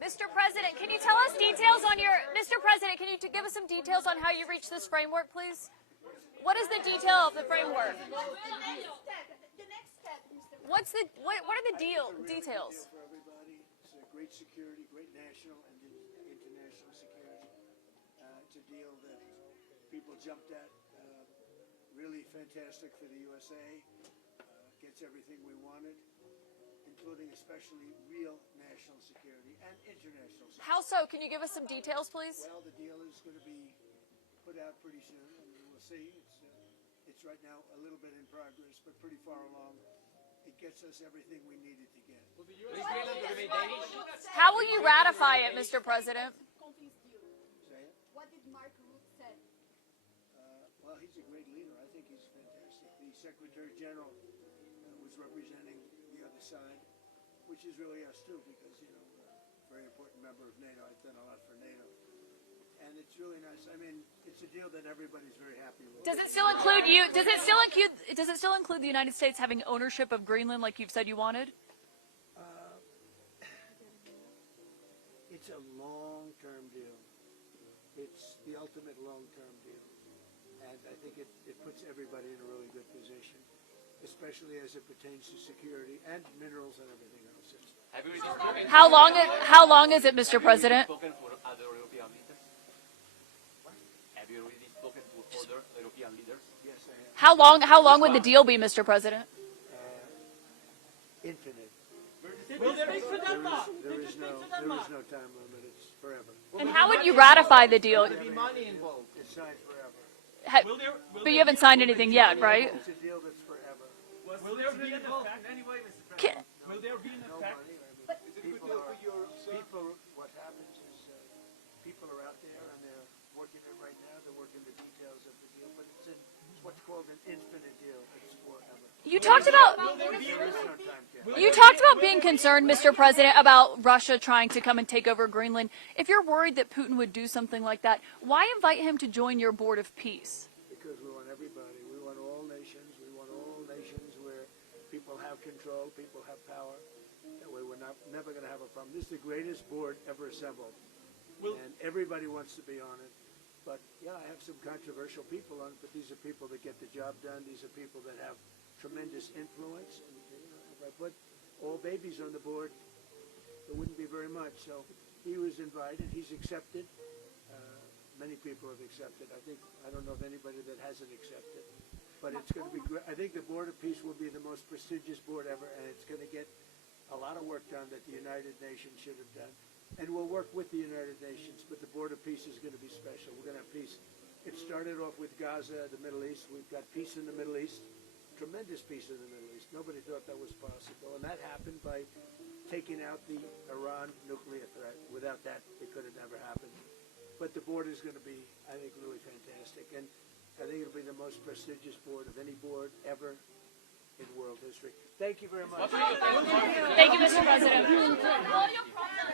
Mr. President, can you tell us details on your, Mr. President, can you give us some details on how you reached this framework, please? What is the detail of the framework? The next step, Mr. What are the details? For everybody, it's a great security, great national and international security. It's a deal that people jumped at. Really fantastic for the USA. Gets everything we wanted, including especially real national security and international security. How so? Can you give us some details, please? Well, the deal is going to be put out pretty soon, and we'll see. It's right now a little bit in progress, but pretty far along. It gets us everything we needed to get. How will you ratify it, Mr. President? Say it? What did Mark Rutte say? Well, he's a great leader. I think he's fantastic. The Secretary General was representing the other side, which is really us too, because, you know, we're a very important member of NATO. I've done a lot for NATO. And it's really nice. I mean, it's a deal that everybody's very happy with. Does it still include you? Does it still include the United States having ownership of Greenland like you've said you wanted? It's a long-term deal. It's the ultimate long-term deal. And I think it puts everybody in a really good position, especially as it pertains to security and minerals and everything else. Have you already spoken? How long is it, Mr. President? Spoken for other European leaders? Have you already spoken to other European leaders? Yes, I have. How long would the deal be, Mr. President? Infinite. Will there be There is no time limit. It's forever. And how would you ratify the deal? be money involved? It's signed forever. But you haven't signed anything yet, right? It's a deal that's forever. Will there be an effect? Anyway, Mr. Can- Will there be an No effect? money. People, what happens is people are out there and they're working it right now. They're working the details of the deal, but it's what's called an infinite deal. It's forever. You talked about There is no time cap. You talked about being concerned, Mr. President, about Russia trying to come and take over Greenland. If you're worried that Putin would do something like that, why invite him to join your board of peace? Because we want everybody. We want all nations. We want all nations where people have control, people have power. That way we're never going to have a problem. This is the greatest board ever assembled. And everybody wants to be on it. But, yeah, I have some controversial people on it, but these are people that get the job done. These are people that have tremendous influence. And, you know, if I put all babies on the board, it wouldn't be very much. So he was invited. He's accepted. Many people have accepted. I don't know of anybody that hasn't accepted. But it's going to be great. I think the Board of Peace will be the most prestigious board ever, and it's going to get a lot of work done that the United Nations should have done. And we'll work with the United Nations, but the Board of Peace is going to be special. We're going to have peace. It started off with Gaza, the Middle East. We've got peace in the Middle East, tremendous peace in the Middle East. Nobody thought that was possible, and that happened by taking out the Iran nuclear threat. Without that, it could have never happened. But the board is going to be, I think, really fantastic. And I think it'll be the most prestigious board of any board ever in world history. Thank you very much. Thank you, Mr. President.